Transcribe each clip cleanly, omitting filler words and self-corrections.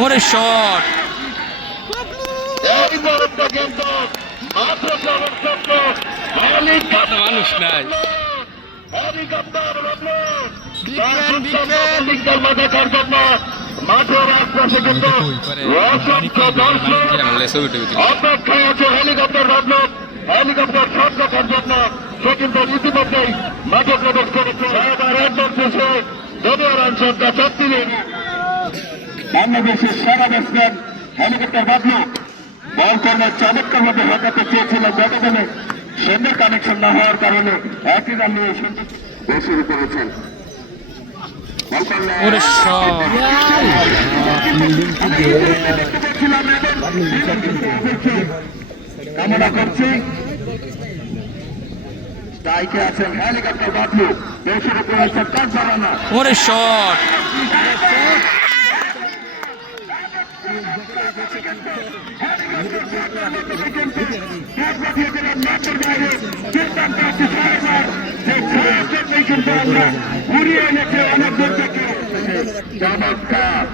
ওরে শট মানুষ নাই অপেক্ষায় আছে হেলিকপ্টার ভাবল হেলিকপ্টার শট দেখার জন্য সে কিন্তু ইতিমধ্যেই মাঠে প্রবেশ করেছে বাংলাদেশের সারা ব্যাটসম্যান হেলিকপ্টার বাদল বল করার চমৎকার ভাবে হাঁটাতে চেয়েছিল যতক্ষণে সুন্দর কানেকশন না হওয়ার কারণে একই রান নিয়ে শুরু করেছেন ওরে শট কামনা করছি স্ট্রাইকে আছেন হেলিকপ্টার বাদলু শুরু করেছেন কাজ বাড়ানো ওরে শট চমৎকার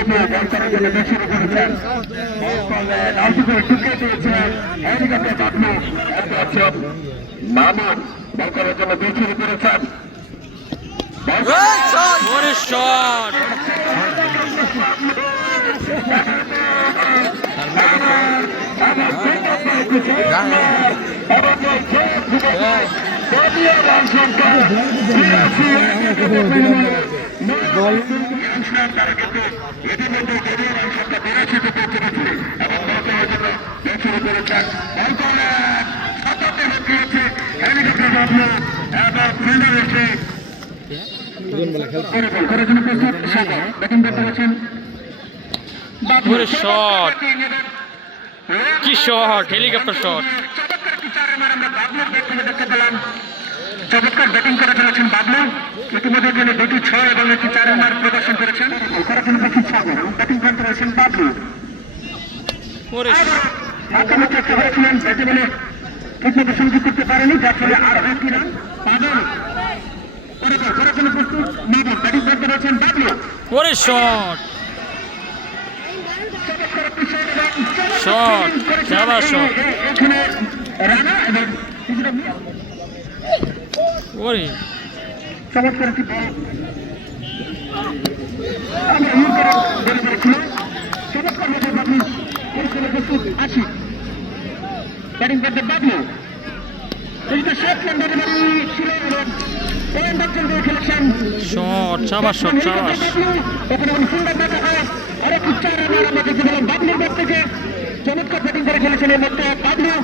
বল করার জন্য শুরু করেছেন ঢুকে দিয়েছেন হেলিকপ্টার বাদলু মামুন বল করার জন্য শুরু করেছেন ওরে শট ওরে শট কি শট হেলিকপ্টার শট চমৎকার ব্যাটিং করে ফেলেছেন বাবলু ইতিমধ্যে তিনি দুটি 6 এবং একটি 4 মার্ক প্রদর্শন করেছেন করেছেন দুটি 6 এবং ব্যাটিং করতে রয়েছেন বাবলু আক্রমণ চেষ্টা করেছিলেন ব্যাটে বলে ঠিকমতো সংযোগ করতে পারেনি যার ফলে আর একটি রান পাবেন করেছেন প্রস্তুত মামুন ব্যাটিং করতে রয়েছেন বাবলু ওরে শট শট যাবা শট এখানে রানা এবং ওরে চমৎকার একটি বল চমৎকার মতো বাবলু প্রস্তুত আছি ব্যাটিং করতে বাবলু শট চাবাস শট চাবাস চমৎকার ব্যাটিং করে খেলেছেন এর মধ্যে বাবলু